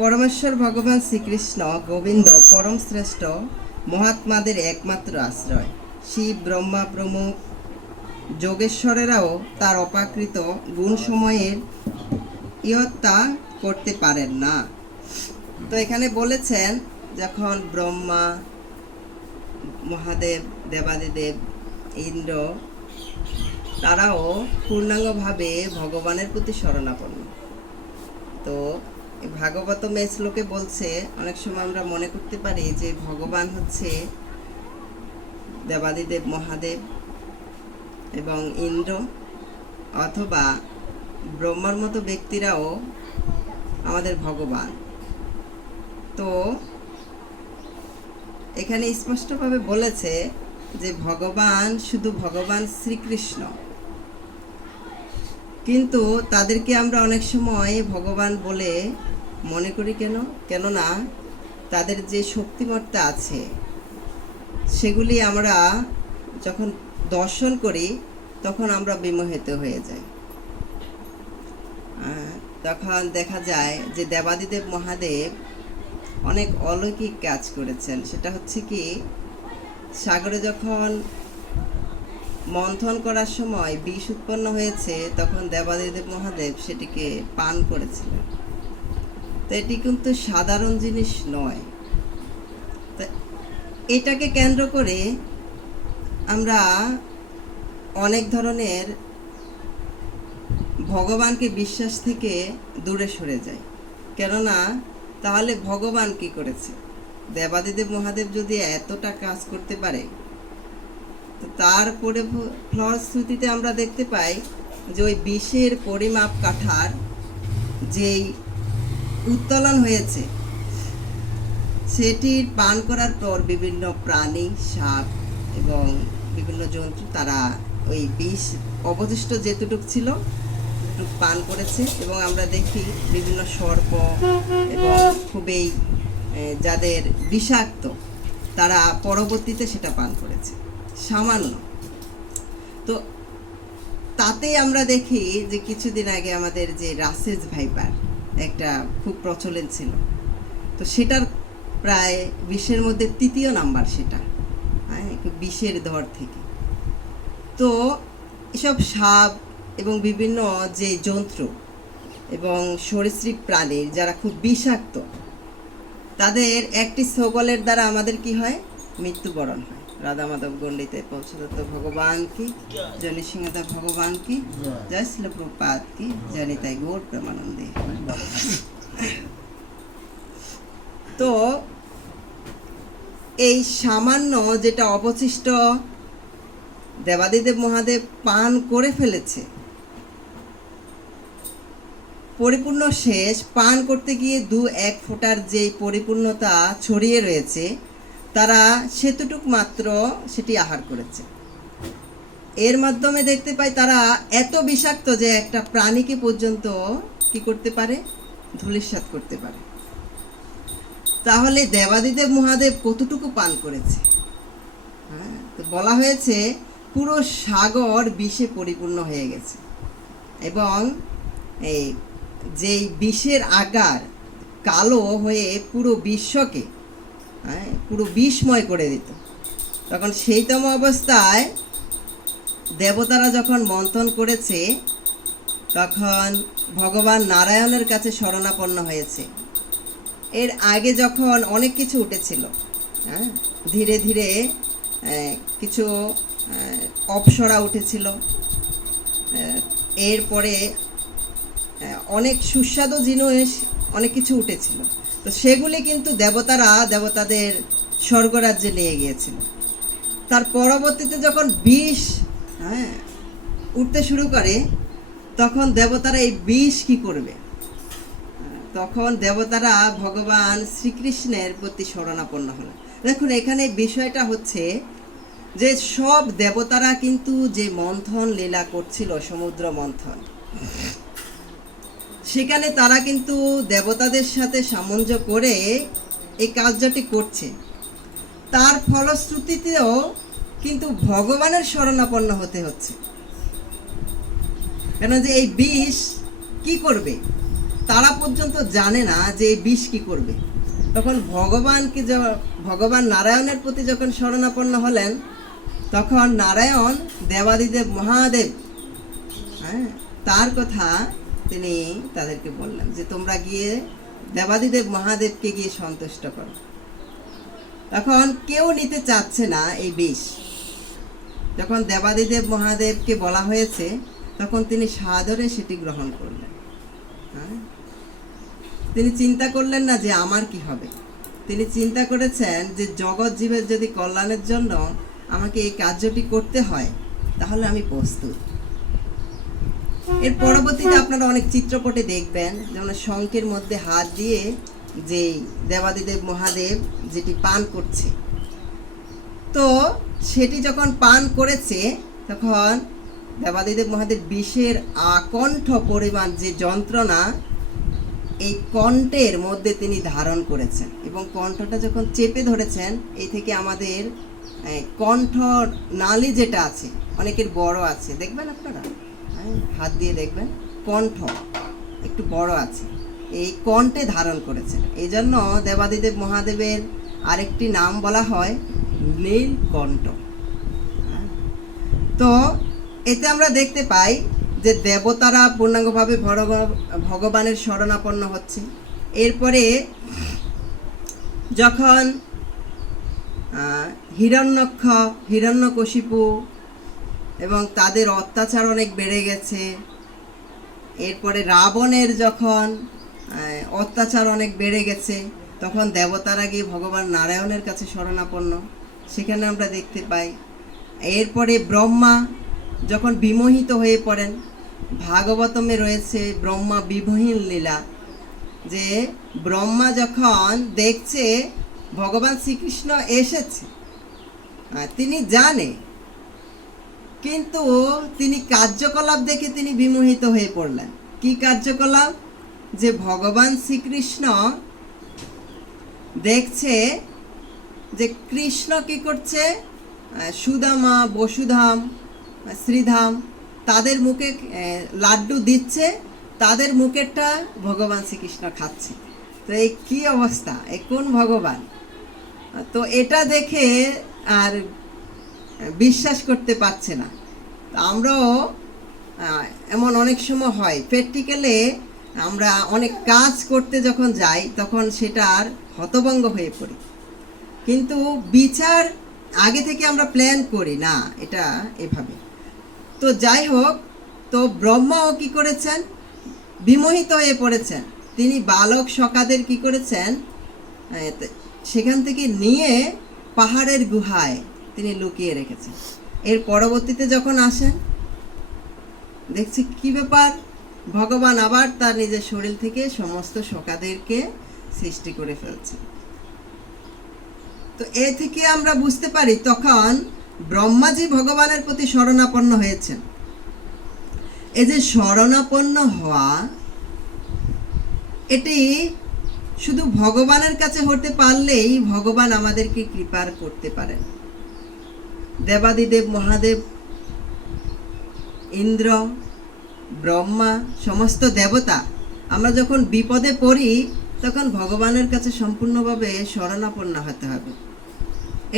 পরমেশ্বর ভগবান শ্রীকৃষ্ণ গোবিন্দ পরম শ্রেষ্ঠ মহাত্মাদের একমাত্র আশ্রয়। শিব, ব্রহ্মা প্রমুখ যোগেশ্বরেরাও তার অপাকৃত গুণসমূহের ইয়ত্তা করতে পারেন না। তো এখানে বলেছেন, যখন ব্রহ্মা, মহাদেব, দেবাদিদেব, ইন্দ্র, তারাও পূর্ণাঙ্গভাবে ভগবানের প্রতি শরণাপন্ন। তো ভাগবতম শ্লোকে বলছে, অনেক সময় আমরা মনে করতে পারি যে ভগবান হচ্ছে দেবাদিদেব, মহাদেব এবং ইন্দ্র অথবা ব্রহ্মার মতো ব্যক্তিরাও আমাদের ভগবান। তো এখানে স্পষ্টভাবে বলেছে যে ভগবান শুধু ভগবান শ্রীকৃষ্ণ। কিন্তু তাদেরকে আমরা অনেক সময় ভগবান বলে মনে করি কেন? কেননা তাদের যে শক্তিমত্তা আছে, সেগুলি আমরা যখন দর্শন করি, তখন আমরা বিমোহিত হয়ে যাই। তখন দেখা যায় যে দেবাদিদেব মহাদেব অনেক অলৌকিক কাজ করেছেন। সেটা হচ্ছে কি, সাগরে যখন মন্থন করার সময় বিষ উৎপন্ন হয়েছে, তখন দেবাদিদেব মহাদেব সেটিকে পান করেছিলেন। তো এটি কিন্তু সাধারণ জিনিস নয়। তো এটাকে কেন্দ্র করে আমরা অনেক ধরনের ভগবানকে বিশ্বাস থেকে দূরে সরে যাই। কেননা তাহলে ভগবান কি করেছে? দেবাদিদেব মহাদেব যদি এতটা কাজ করতে পারে তারপরে ফলশ্রুতিতে আমরা দেখতে পাই যে ওই বিষের পরিমাপ কাঠার যেই উত্তোলন হয়েছে। সেটির পান করার পর বিভিন্ন প্রাণী, সাপ এবং বিভিন্ন জন্তু তারা ওই বিষ অবশিষ্ট যেতুটুক ছিল পান করেছে এবং আমরা দেখি বিভিন্ন সর্প এবং খুবই যাদের বিষাক্ত, তারা পরবর্তীতে সেটা পান করেছে। সামান্য। তো তাতে আমরা দেখি যে কিছুদিন আগে আমাদের যে রাসেজ ভাইপার একটা খুব প্রচলন ছিল। তো সেটার প্রায় বিশ্বের মধ্যে তৃতীয় নাম্বার সেটা হ্যাঁ বিষের ধর থেকে। তো এসব সাপ এবং বিভিন্ন যে যন্ত্র এবং সরীসৃপ প্রাণীর যারা খুব বিষাক্ত, তাদের একটি সগলের দ্বারা আমাদের কি হয়? মৃত্যুবরণ হয়। রাধা মাধব গণ্ডিতে পৌঁছদত্ত ভগবান কি? জনি সিংহদা ভগবান কি? জয় শিল প্রপাত কি? জানি তাই গৌর প্রেমানন্দে। তো এই সামান্য যেটা অবশিষ্ট দেবাদিদেব মহাদেব পান করে ফেলেছে, পরিপূর্ণ শেষ, পান করতে গিয়ে দু এক ফোঁটার যে পরিপূর্ণতা ছড়িয়ে রয়েছে তারা সেতুটুক মাত্র সেটি আহার করেছে। এর মাধ্যমে দেখতে পাই তারা এত বিষাক্ত যে একটা প্রাণীকে পর্যন্ত কি করতে পারে? ধূলিসাৎ করতে পারে। তাহলে দেবাদিদেব মহাদেব কতটুকু পান করেছে? হ্যাঁ তো বলা হয়েছে পুরো সাগর বিষে পরিপূর্ণ হয়ে গেছে। এবং এই যেই বিষের আকার কালো হয়ে পুরো বিশ্বকে পুরো বিস্ময় করে দিত। তখন সেইতম অবস্থায় দেবতারা যখন মন্থন করেছে, তখন ভগবান নারায়ণের কাছে শরণাপন্ন হয়েছে। এর আগে যখন অনেক কিছু উঠেছিল হ্যাঁ ধীরে ধীরে কিছু অপসরা উঠেছিল। এরপরে অনেক সুস্বাদু জিনিস, অনেক কিছু উঠেছিল। তো সেগুলি কিন্তু দেবতারা দেবতাদের স্বর্গরাজ্যে নিয়ে গিয়েছিল। তার পরবর্তীতে যখন বিষ হ্যাঁ উঠতে শুরু করে, তখন দেবতারা এই বিষ কি করবে? তখন দেবতারা ভগবান শ্রীকৃষ্ণের প্রতি শরণাপন্ন হলেন দেখুন, এখানে বিষয়টা হচ্ছে যে সব দেবতারা কিন্তু যে মন্থন লীলা করছিল, সমুদ্র মন্থন সেখানে তারা কিন্তু দেবতাদের সাথে সামঞ্জস্য করে এই কার্যটি করছে। তার ফলশ্রুতিতেও কিন্তু ভগবানের শরণাপন্ন হতে হচ্ছে। কেন যে এই বিষ কি করবে? তারা পর্যন্ত জানে না যে এই বিষ কি করবে। তখন ভগবানকে ভগবান নারায়ণের প্রতি যখন শরণাপন্ন হলেন, তখন নারায়ণ দেবাদিদেব মহাদেব হ্যাঁ তার কথা তিনি তাদেরকে বললেন যে তোমরা গিয়ে দেবাদিদেব মহাদেবকে গিয়ে সন্তুষ্ট করো। তখন কেউ নিতে চাচ্ছে না এই বিষ। যখন দেবাদিদেব মহাদেবকে বলা হয়েছে, তখন তিনি সাদরে সেটি গ্রহণ করলেন। হ্যাঁ? তিনি চিন্তা করলেন না যে আমার কি হবে। তিনি চিন্তা করেছেন যে জগৎ জীবের যদি কল্যাণের জন্য আমাকে এই কার্যটি করতে হয়, তাহলে আমি প্রস্তুত। এর পরবর্তীতে আপনারা অনেক চিত্রপটে দেখবেন, যেমন শঙ্কের মধ্যে হাত দিয়ে যে দেবাদিদেব মহাদেব যেটি পান করছে। তো সেটি যখন পান করেছে, তখন দেবাদিদেব মহাদেব বিষের আকণ্ঠ পরিমাণ যে যন্ত্রণা, এই কণ্ঠের মধ্যে তিনি ধারণ করেছেন এবং কণ্ঠটা যখন চেপে ধরেছেন এই থেকে আমাদের কণ্ঠ নালী যেটা আছে, অনেকের বড় আছে, দেখবেন আপনারা? হাত দিয়ে দেখবেন, কণ্ঠ একটু বড় আছে। এই কণ্ঠে ধারণ করেছেন। এই জন্য দেবাদিদেব মহাদেবের আরেকটি নাম বলা হয় নীলকণ্ঠ হ্যাঁ। তো এতে আমরা দেখতে পাই যে দেবতারা পূর্ণাঙ্গভাবে ভগবানের শরণাপন্ন হচ্ছে। এরপরে যখন হিরণ্যক্ষ, হিরণ্যকশিপু এবং তাদের অত্যাচার অনেক বেড়ে গেছে। এরপরে রাবণের যখন অত্যাচার অনেক বেড়ে গেছে, তখন দেবতারা গিয়ে ভগবান নারায়ণের কাছে শরণাপন্ন। সেখানে আমরা দেখতে পাই, এরপরে ব্রহ্মা যখন বিমোহিত হয়ে পড়েন, ভাগবতমে রয়েছে ব্রহ্মা বিমোহীন লীলা, যে ব্রহ্মা যখন দেখছে ভগবান শ্রীকৃষ্ণ এসেছে তিনি জানে কিন্তু তিনি কার্যকলাপ দেখে তিনি বিমোহিত হয়ে পড়লেন। কি কার্যকলাপ? যে ভগবান শ্রীকৃষ্ণ দেখছে যে কৃষ্ণ কি করছে? সুদামা, বসুধাম, শ্রীধাম, তাদের মুখে লাড্ডু দিচ্ছে, তাদের মুখেরটা ভগবান শ্রীকৃষ্ণ খাচ্ছে। তো এই কী অবস্থা? এ কোন ভগবান? তো এটা দেখে আর বিশ্বাস করতে পারছে না। আমরাও এমন অনেক সময় হয় প্র্যাকটিক্যালে আমরা অনেক কাজ করতে যখন যাই, তখন সেটার হতভঙ্গ হয়ে পড়ি। কিন্তু বিচার আগে থেকে আমরা প্ল্যান করি না, এটা এভাবে। তো যাই হোক, তো ব্রহ্মাও কি করেছেন? বিমোহিত হয়ে পড়েছেন। তিনি বালক সকাদের কি করেছেন? সেখান থেকে নিয়ে পাহাড়ের গুহায় তিনি লুকিয়ে রেখেছেন। এর পরবর্তীতে যখন আসেন, দেখছি কি ব্যাপার? ভগবান আবার তার নিজের শরীর থেকে সমস্ত শোকাদেরকে সৃষ্টি করে ফেলছে। তো এ থেকে আমরা বুঝতে পারি তখন ব্রহ্মাজি ভগবানের প্রতি শরণাপন্ন হয়েছেন। এই যে শরণাপন্ন হওয়া, এটি শুধু ভগবানের কাছে হতে পারলেই ভগবান আমাদেরকে কৃপার করতে পারেন। দেবাদিদেব মহাদেব, ইন্দ্র, ব্রহ্মা, সমস্ত দেবতা। আমরা যখন বিপদে পড়ি, তখন ভগবানের কাছে সম্পূর্ণভাবে শরণাপন্ন হতে হবে।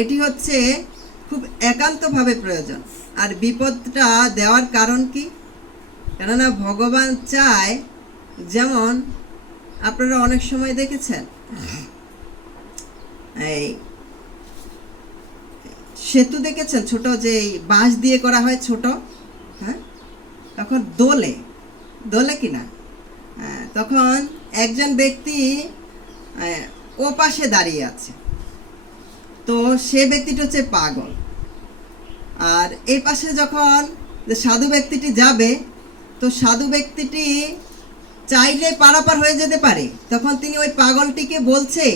এটি হচ্ছে খুব একান্তভাবে প্রয়োজন। আর বিপদটা দেওয়ার কারণ কি? কেননা ভগবান চায়, যেমন আপনারা অনেক সময় দেখেছেন, এই সেতু দেখেছেন? ছোট যে বাঁশ দিয়ে করা হয় ছোট হ্যাঁ? তখন দোলে দোলে কি না হ্যাঁ, তখন একজন ব্যক্তি ও পাশে দাঁড়িয়ে আছে। তো সে ব্যক্তিটা হচ্ছে পাগল। আর এই পাশে যখন সাধু ব্যক্তিটি যাবে তো সাধু ব্যক্তিটি চাইলে পারাপার হয়ে যেতে পারে। তখন তিনি ওই পাগলটিকে বলছে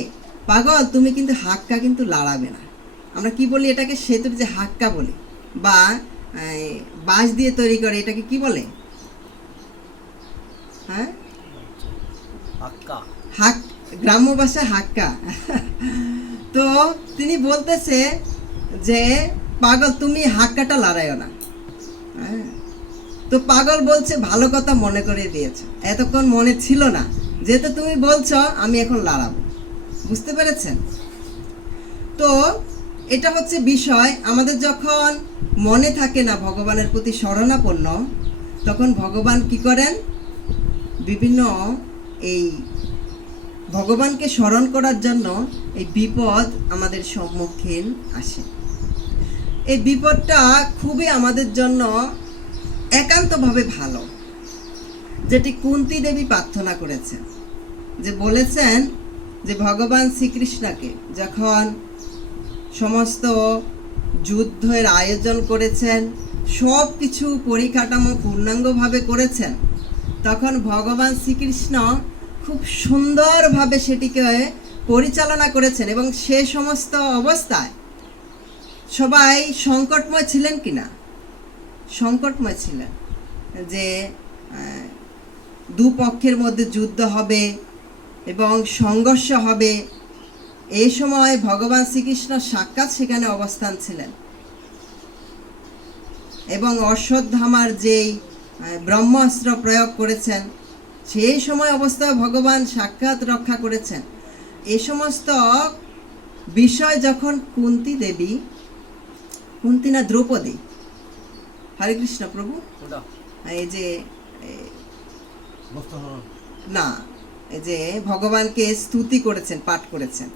পাগল তুমি কিন্তু হাক্কা কিন্তু লাড়াবে না। আমরা কি বলি এটাকে? সেতুর যে হাক্কা বলি। বা বাঁশ দিয়ে তৈরি করে এটাকে কি বলে? হ্যাঁ? হাক গ্রাম্য ভাষায় হাক্কা। তো তিনি বলতেছে যে পাগল তুমি হাক্কাটা লড়াইও না। হ্যাঁ? তো পাগল বলছে ভালো কথা মনে করে দিয়েছে। এতক্ষণ মনে ছিল না। যেহেতু তুমি বলছো আমি এখন লড়াবো। বুঝতে পেরেছেন? তো এটা হচ্ছে বিষয়। আমাদের যখন মনে থাকে না ভগবানের প্রতি শরণাপন্ন, তখন ভগবান কি করেন? বিভিন্ন এই ভগবানকে স্মরণ করার জন্য এই বিপদ আমাদের সম্মুখীন আসে। এই বিপদটা খুবই আমাদের জন্য একান্তভাবে ভালো। যেটি কুন্তি দেবী প্রার্থনা করেছেন। যে বলেছেন যে ভগবান শ্রীকৃষ্ণকে যখন সমস্ত যুদ্ধের আয়োজন করেছেন সব কিছু পরিকাঠামো পূর্ণাঙ্গভাবে করেছেন। তখন ভগবান শ্রীকৃষ্ণ খুব সুন্দরভাবে সেটিকে পরিচালনা করেছেন এবং সে সমস্ত অবস্থায় সবাই সংকটময় ছিলেন কি না সংকটময় ছিলেন যে দুপক্ষের মধ্যে যুদ্ধ হবে এবং সংঘর্ষ হবে। এই সময় ভগবান শ্রীকৃষ্ণ সাক্ষাৎ সেখানে অবস্থান ছিলেন। এবং অশ্বত্থামার যেই ব্রহ্মাস্ত্র প্রয়োগ করেছেন সেই সময় অবস্থায় ভগবান সাক্ষাৎ রক্ষা করেছেন। এ সমস্ত বিষয় যখন কুন্তি দেবী কুন্তি না দ্রৌপদী? হরে কৃষ্ণ প্রভু। এই যে না এই যে ভগবানকে স্তুতি করেছেন পাঠ করেছেন।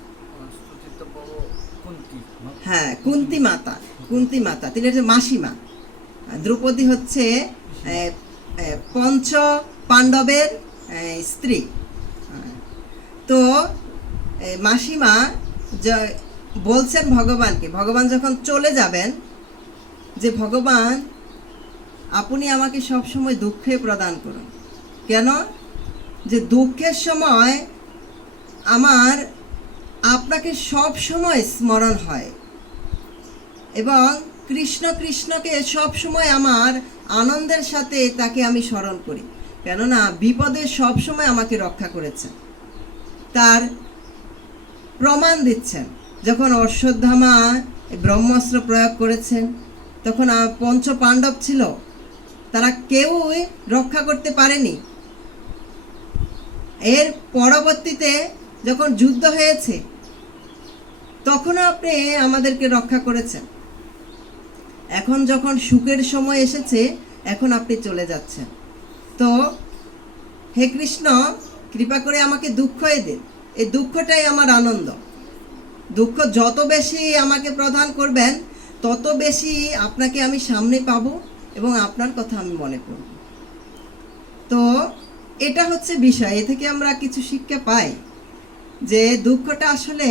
হ্যাঁ কুন্তি মাতা কুন্তি মাতা, তিনি হচ্ছে মাসিমা। দ্রৌপদী হচ্ছে পঞ্চ পাণ্ডবের স্ত্রী। তো মাসিমা বলছেন ভগবানকে, ভগবান যখন চলে যাবেন, যে ভগবান, আপনি আমাকে সব সময় দুঃখে প্রদান করুন। কেন? যে দুঃখের সময় আমার আপনাকে সব সময় স্মরণ হয়। এবং কৃষ্ণ কৃষ্ণকে সব সময় আমার আনন্দের সাথে তাকে আমি স্মরণ করি। কেননা বিপদে সব সময় আমাকে রক্ষা করেছেন। তার প্রমাণ দিচ্ছেন। যখন অশ্বত্থামা ব্রহ্মাস্ত্র প্রয়োগ করেছেন, তখন পঞ্চ পাণ্ডব ছিল। তারা কেউই রক্ষা করতে পারেনি। এর পরবর্তীতে যখন যুদ্ধ হয়েছে, তখনও আপনি আমাদেরকে রক্ষা করেছেন। এখন যখন সুখের সময় এসেছে, এখন আপনি চলে যাচ্ছেন। তো, হে কৃষ্ণ, কৃপা করে আমাকে দুঃখই দিন। এই দুঃখটাই আমার আনন্দ। দুঃখ যত বেশি আমাকে প্রদান করবেন, তত বেশি আপনাকে আমি সামনে পাবো এবং আপনার কথা আমি মনে করব। তো, এটা হচ্ছে বিষয়। এ থেকে আমরা কিছু শিক্ষা পাই যে দুঃখটা আসলে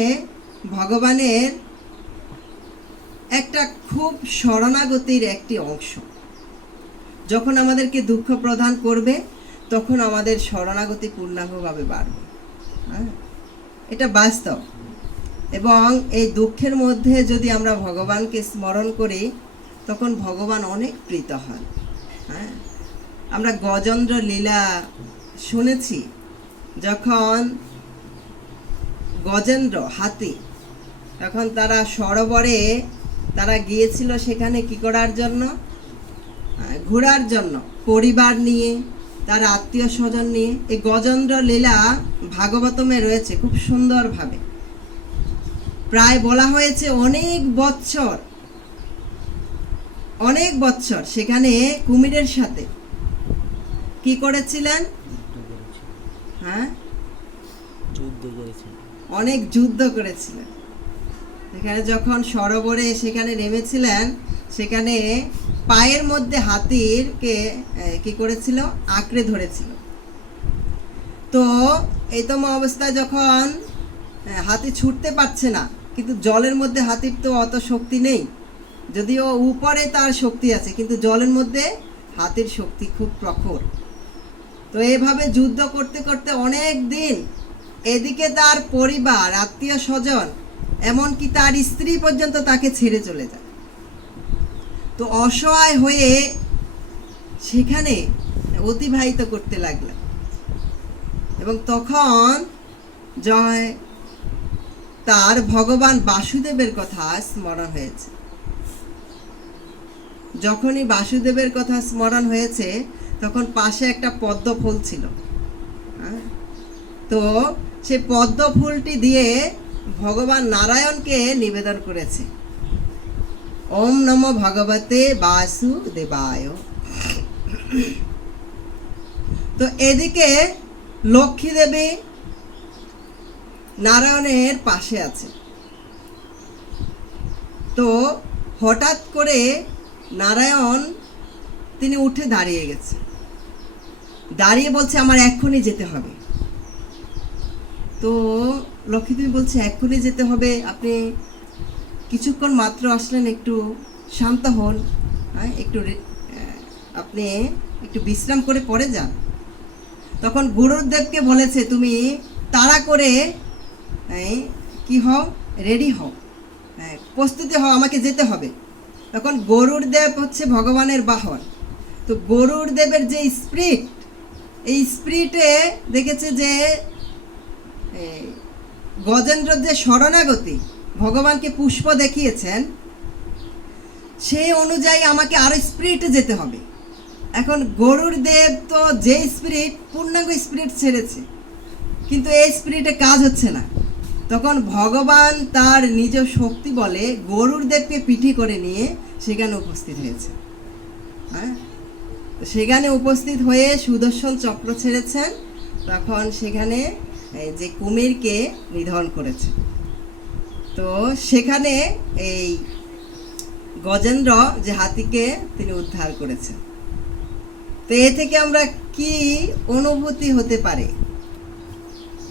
ভগবানের একটা খুব শরণাগতির একটি অংশ। যখন আমাদেরকে দুঃখ প্রদান করবে, তখন আমাদের শরণাগতি পূর্ণাঙ্গভাবে বাড়বে। হ্যাঁ? এটা বাস্তব। এবং এই দুঃখের মধ্যে যদি আমরা ভগবানকে স্মরণ করি, তখন ভগবান অনেক প্রীত হন। হ্যাঁ? আমরা গজেন্দ্র লীলা শুনেছি, যখন গজেন্দ্র হাতি, তখন তারা সরোবরে তারা গিয়েছিল সেখানে কি করার জন্য? ঘোরার জন্য। পরিবার নিয়ে তার আত্মীয় স্বজন নিয়ে। এই গজেন্দ্র লীলা ভাগবতমে রয়েছে খুব সুন্দরভাবে। প্রায় বলা হয়েছে অনেক বৎসর অনেক বৎসর সেখানে কুমিরের সাথে। কি করেছিলেন? হ্যাঁ? অনেক যুদ্ধ করেছিলেন। সেখানে যখন সরোবরে সেখানে নেমেছিলেন, সেখানে পায়ের মধ্যে হাতিরকে কি করেছিল? আঁকড়ে ধরেছিল। তো এইতম অবস্থায় যখন হাতি ছুটতে পারছে না, কিন্তু জলের মধ্যে হাতির তো অত শক্তি নেই। যদিও উপরে তার শক্তি আছে, কিন্তু জলের মধ্যে হাতির শক্তি খুব প্রখর। তো এভাবে যুদ্ধ করতে করতে অনেক দিন এদিকে তার পরিবার, আত্মীয় স্বজন এমনকি তার স্ত্রী পর্যন্ত তাকে ছেড়ে চলে যায়। তো অসহায় হয়ে সেখানে অতিবাহিত করতে লাগলেন। এবং তখন জয় তার ভগবান বাসুদেবের কথা স্মরণ হয়েছে। যখনই বাসুদেবের কথা স্মরণ হয়েছে, তখন পাশে একটা পদ্ম ফুল ছিল। হ্যাঁ? তো সে পদ্ম ফুলটি দিয়ে ভগবান নারায়ণকে নিবেদন করেছে। ওম নম ভগবতে বাসু বাসুদেবায়। তো এদিকে লক্ষ্মী দেবী নারায়ণের পাশে আছে। তো হঠাৎ করে নারায়ণ তিনি উঠে দাঁড়িয়ে গেছে। দাঁড়িয়ে বলছে, আমার এক্ষুনি যেতে হবে। তো লক্ষ্মীদেবী বলছে, এক্ষুনি যেতে হবে। আপনি কিছুক্ষণ মাত্র আসলেন, একটু শান্ত হন। হ্যাঁ একটু আপনি একটু বিশ্রাম করে পরে যান। তখন গুরুদেবকে বলেছে, তুমি তাড়া করে কি হও? রেডি হও। হ্যাঁ প্রস্তুতি হও, আমাকে যেতে হবে। তখন গরুর দেব হচ্ছে ভগবানের বাহন। তো গরুর দেবের যে স্প্রিট এই স্প্রিটে দেখেছে যে গজেন্দ্র যে শরণাগতি, ভগবানকে পুষ্প দেখিয়েছেন সেই অনুযায়ী আমাকে আরও স্পিরিটে যেতে হবে। এখন গরুর দেব তো যে স্পিরিট পূর্ণাঙ্গ স্পিরিট ছেড়েছে। কিন্তু এই স্পিরিটে কাজ হচ্ছে না। তখন ভগবান তার নিজ শক্তি বলে গরুর দেবকে পিঠি করে নিয়ে সেখানে উপস্থিত হয়েছে। হ্যাঁ? সেখানে উপস্থিত হয়ে সুদর্শন চক্র ছেড়েছেন। তখন সেখানে যে কুমিরকে নিধন করেছে। তো সেখানে এই গজেন্দ্র যে হাতিকে তিনি উদ্ধার করেছেন। তো এ থেকে আমরা কি অনুভূতি হতে পারে?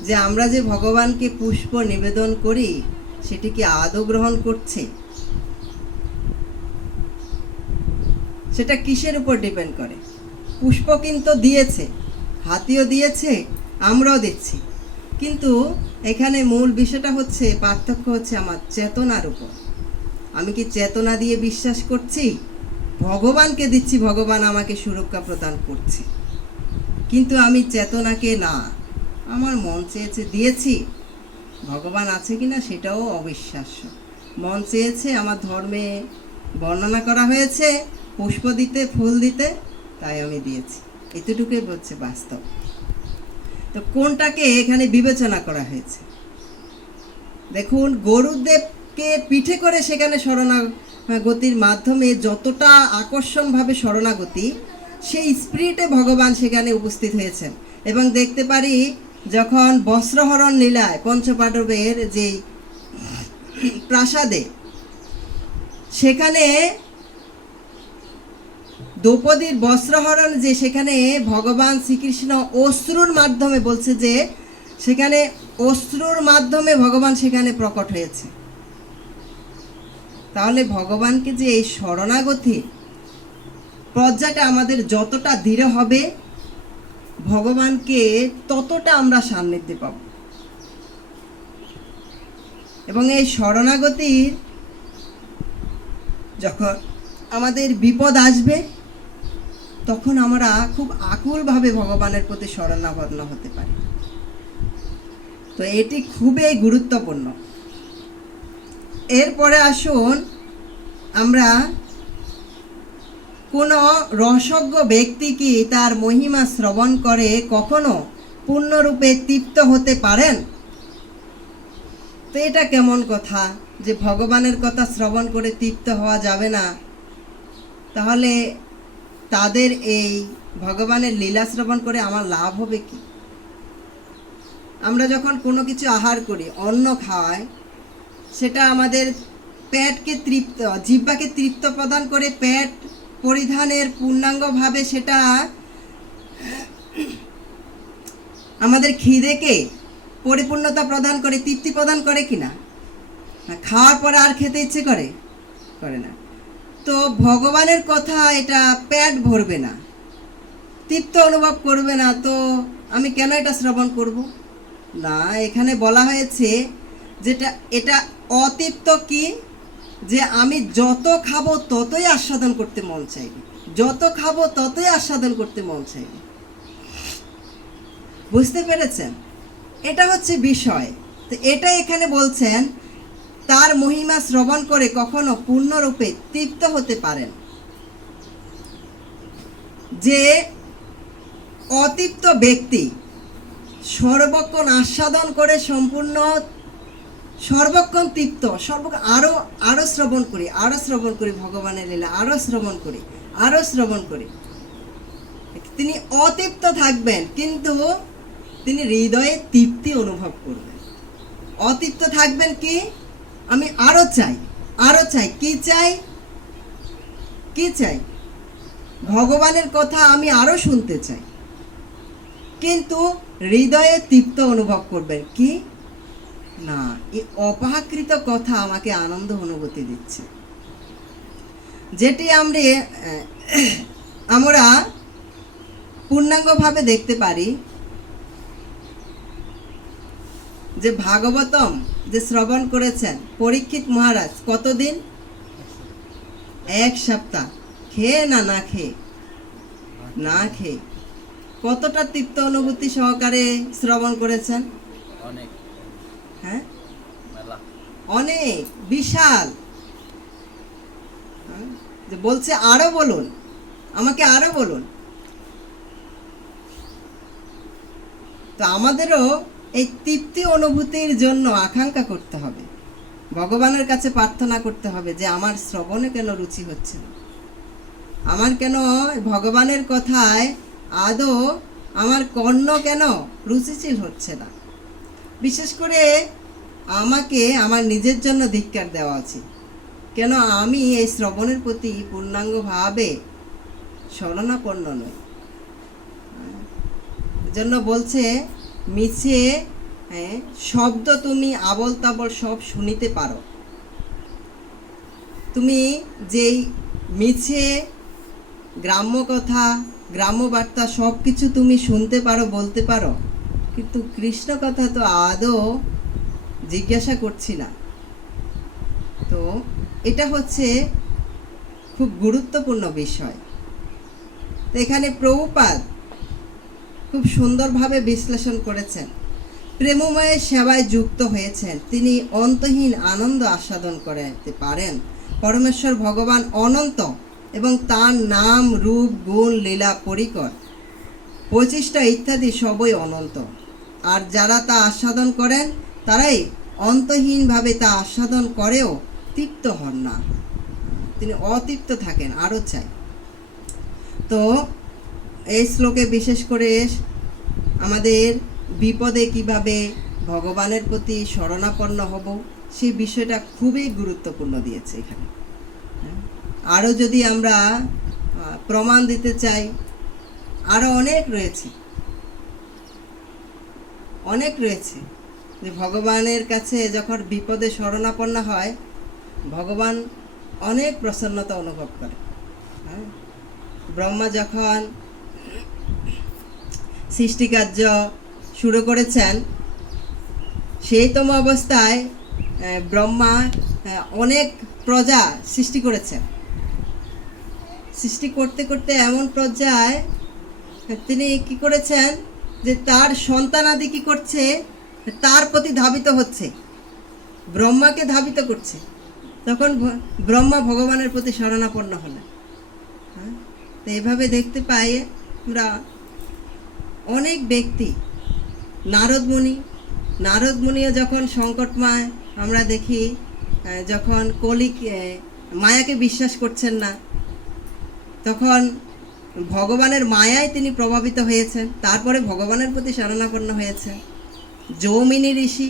যে আমরা যে ভগবানকে পুষ্প নিবেদন করি, সেটি কি আদৌ গ্রহণ করছে? সেটা কিসের উপর ডিপেন্ড করে? পুষ্প কিন্তু দিয়েছে, হাতিও দিয়েছে, আমরাও দিচ্ছি। কিন্তু এখানে মূল বিষয়টা হচ্ছে, পার্থক্য হচ্ছে আমার চেতনার উপর। আমি কি চেতনা দিয়ে বিশ্বাস করছি? ভগবানকে দিচ্ছি, ভগবান আমাকে সুরক্ষা প্রদান করছে। কিন্তু আমি চেতনাকে না, আমার মন চেয়েছে দিয়েছি। ভগবান আছে কি না সেটাও অবিশ্বাস্য। মন চেয়েছে আমার ধর্মে বর্ণনা করা হয়েছে, পুষ্প দিতে, ফুল দিতে, তাই আমি দিয়েছি। এতটুকুই হচ্ছে বাস্তব। তো কোনটাকে এখানে বিবেচনা করা হয়েছে? দেখুন, গরুদেবকে পিঠে করে সেখানে শরণাগতির মাধ্যমে যতটা আকর্ষণভাবে শরণাগতি, সেই স্পিরিটে ভগবান সেখানে উপস্থিত হয়েছেন। এবং দেখতে পারি, যখন বস্ত্রহরণ লীলায় পঞ্চপাণ্ডবের যে প্রাসাদে, সেখানে দ্রৌপদীর বস্ত্রহরণ যে সেখানে ভগবান শ্রীকৃষ্ণ অশ্রুর মাধ্যমে বলছে যে সেখানে অশ্রুর মাধ্যমে ভগবান সেখানে প্রকট হয়েছে। তাহলে ভগবানকে যে এই শরণাগতি পর্যায়টা আমাদের যতটা দৃঢ় হবে, ভগবানকে ততটা আমরা সান্নিধ্যে পাব। এবং এই শরণাগতির যখন আমাদের বিপদ আসবে তখন আমরা খুব আকুলভাবে ভগবানের প্রতি শরণাপন্ন হতে পারি। তো এটি খুবই গুরুত্বপূর্ণ। এরপরে আসুন আমরা কোনো রসজ্ঞ ব্যক্তি কি তার মহিমা শ্রবণ করে কখনো পূর্ণরূপে তৃপ্ত হতে পারেন? তো এটা কেমন কথা যে ভগবানের কথা শ্রবণ করে তৃপ্ত হওয়া যাবে না? তাহলে তাদের এই ভগবানের লীলা শ্রবণ করে আমার লাভ হবে কি? আমরা যখন কোনো কিছু আহার করি, অন্ন খাওয়াই সেটা আমাদের পেটকে তৃপ্ত, জিহ্বাকে তৃপ্ত প্রদান করে পেট পরিধানের পূর্ণাঙ্গভাবে সেটা আমাদের খিদেকে পরিপূর্ণতা প্রদান করে, তৃপ্তি প্রদান করে কিনা? খাওয়ার পরে আর খেতে ইচ্ছে করে? করে না। তো ভগবানের কথা এটা পেট ভরবে না। তৃপ্ত অনুভব করবে না, তো আমি কেন এটা শ্রবণ করব? না, এখানে বলা হয়েছে যেটা, এটা অতৃপ্ত কি? যে আমি যত খাব ততই আস্বাদন করতে মন চাইবে। যত খাব ততই আস্বাদন করতে মন চাইবে। বুঝতে পেরেছেন? এটা হচ্ছে বিষয়। তো এটা এখানে বলছেন তার মহিমা শ্রবণ করে কখনো পূর্ণরূপে তৃপ্ত হতে পারেন। যে অতৃপ্ত ব্যক্তি সর্বক্ষণ আস্বাদন করে সম্পূর্ণ, সর্বক্ষণ তৃপ্ত, সর্বক্ষণ আরও আরও শ্রবণ করি আরও শ্রবণ করি ভগবানের লীলা আরও শ্রবণ করি আরও শ্রবণ করি। তিনি অতৃপ্ত থাকবেন, কিন্তু তিনি হৃদয়ে তৃপ্তি অনুভব করবেন। অতৃপ্ত থাকবেন কি? আমি আরও চাই আরও চাই। কি চাই? কি চাই? ভগবানের কথা আমি আরও শুনতে চাই। কিন্তু হৃদয়ে তৃপ্ত অনুভব করবেন কি? না এই অপাকৃত কথা আমাকে আনন্দ অনুভূতি দিচ্ছে। যেটি আমরা আমরা পূর্ণাঙ্গভাবে দেখতে পারি যে ভাগবতম যে শ্রবণ করেছেন পরীক্ষিত মহারাজ কতদিন? এক সপ্তাহ। খেয়ে না না খেয়ে? না খেয়ে। কতটা তৃপ্ত অনুভূতি সহকারে শ্রবণ করেছেন? অনেক। হ্যাঁ? অনেক। বিশাল। হ্যাঁ? যে বলছে আরও বলুন। আমাকে আরও বলুন। তো আমাদেরও এই তৃপ্তি অনুভূতির জন্য আকাঙ্ক্ষা করতে হবে। ভগবানের কাছে প্রার্থনা করতে হবে যে আমার শ্রবণে কেন রুচি হচ্ছে না? আমার কেন ভগবানের কথায় আদৌ আমার কর্ণ কেন রুচিশীল হচ্ছে না? বিশেষ করে আমাকে আমার নিজের জন্য ধিক্কার দেওয়া উচিত। কেন আমি এই শ্রবণের প্রতি পূর্ণাঙ্গভাবে শরণাপন্ন নই? জন্য বলছে মিছে হ্যাঁ, শব্দ তুমি আবল তাবল সব শুনিতে পারো। তুমি যেই মিছে গ্রাম্য কথা গ্রাম্য বার্তা সব কিছু তুমি শুনতে পারো বলতে পারো কিন্তু কৃষ্ণ কথা তো আদৌ জিজ্ঞাসা করছি না। তো এটা হচ্ছে খুব গুরুত্বপূর্ণ বিষয়। তো এখানে প্রভুপাদ খুব সুন্দরভাবে বিশ্লেষণ করেছেন। প্রেমময়ের সেবায় যুক্ত হয়েছেন। তিনি অন্তহীন আনন্দ আস্বাদন করতে পারেন। পরমেশ্বর ভগবান অনন্ত এবং তার নাম, রূপ, গুণ, লীলা, পরিকর পঁচিশটা ইত্যাদি সবই অনন্ত। আর যারা তা আস্বাদন করেন, তারাই অন্তহীনভাবে তা আস্বাদন করেও তৃপ্ত হন না। তিনি অতৃপ্ত থাকেন, আরও চাই। তো এই শ্লোকে বিশেষ করে আমাদের বিপদে কীভাবে ভগবানের প্রতি শরণাপন্ন হব, সেই বিষয়টা খুবই গুরুত্বপূর্ণ দিয়েছে এখানে? আরও যদি আমরা প্রমাণ দিতে চাই, আরও অনেক রয়েছে অনেক রয়েছে যে ভগবানের কাছে যখন বিপদে শরণাপন্ন হয়, ভগবান অনেক প্রসন্নতা অনুভব করে হ্যাঁ? ব্রহ্মা যখন সৃষ্টিকার্য শুরু করেছেন। সেইতম অবস্থায় ব্রহ্মা অনেক প্রজা সৃষ্টি করেছেন। সৃষ্টি করতে করতে এমন পর্যায়ে তিনি কি করেছেন যে তার সন্তানাদি কি করছে, তার প্রতি ধাবিত হচ্ছে। ব্রহ্মাকে ধাবিত করছে। তখন ব্রহ্মা ভগবানের প্রতি শরণাপন্ন হলেন। হ্যাঁ? তো এভাবে দেখতে পাই আমরা অনেক ব্যক্তি নারদ নারদমণিও যখন সংকটময়, আমরা দেখি যখন কলিক মায়াকে বিশ্বাস করছেন না, তখন ভগবানের মায়ায় তিনি প্রভাবিত হয়েছেন, তারপরে ভগবানের প্রতি শরণাপন্ন হয়েছেন। যৌমিনী ঋষি,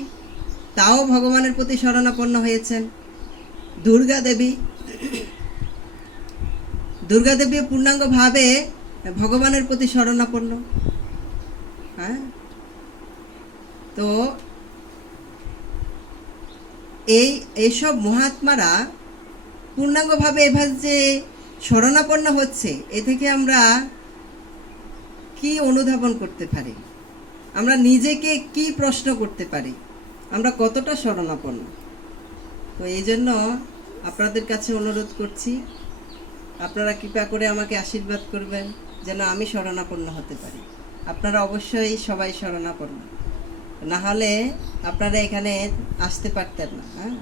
তাও ভগবানের প্রতি শরণাপন্ন হয়েছেন। দুর্গা দেবী দুর্গা দেবী পূর্ণাঙ্গভাবে ভগবানের প্রতি শরণাপন্ন। হ্যাঁ? তো এই, এইসব মহাত্মারা পূর্ণাঙ্গভাবে এভাবে যে শরণাপন্ন হচ্ছে, এ থেকে আমরা কি অনুধাবন করতে পারি? আমরা নিজেকে কি প্রশ্ন করতে পারি? আমরা কতটা শরণাপন্ন তো এই জন্য আপনাদের কাছে অনুরোধ করছি, আপনারা কৃপা করে আমাকে আশীর্বাদ করবেন, যেন আমি শরণাপন্ন হতে পারি। আপনারা অবশ্যই সবাই শরণাপন্ন না হলে আপনারা এখানে আসতে পারতেন না হ্যাঁ?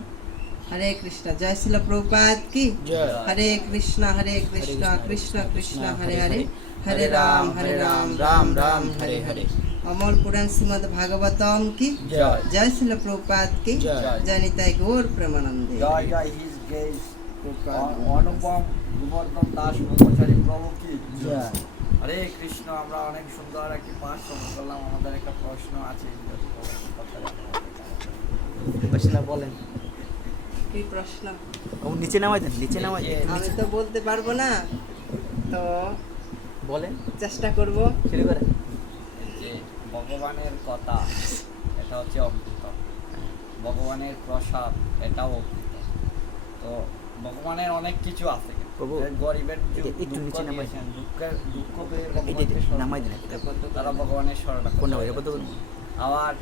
হরে কৃষ্ণ। জয় শিল প্রভুপাত কি? হরে কৃষ্ণ হরে কৃষ্ণ কৃষ্ণ কৃষ্ণ হরে হরে হরে রাম হরে রাম রাম রাম হরে হরে অমল পুরাণ শ্রীমদ ভাগবতম কি? জয়। শিল প্রপাত কি? জয়। নিতাই গৌর প্রেমানন্দে। জয় জয় হিজ গেজ অনুপম গোবর্ধন দাস ব্রহ্মচারী প্রভু কি? জয়। হরে কৃষ্ণ আমরা অনেক সুন্দর একটি পাঠ শ্রবণ করলাম। আমাদের একটা প্রশ্ন আছে যদি প্রশ্ন করতে পারেন। প্রশ্ন বলেন। কি প্রশ্ন? ও নিচে নামাই দেন নিচে নামাই দেন আমি তো বলতে পারব না। তো বলেন। চেষ্টা করব। শুরু করেন। যে ভগবানের কথা এটা হচ্ছে অমৃত। ভগবানের প্রসাদ এটাও অমৃত। তো ভগবানের অনেক কিছু আছে প্রভু, একটু নিচে নামাই। নামাই দিলেন তারা ভগবানের স্মরণ কোনটা ভাই এটা বলতে আবার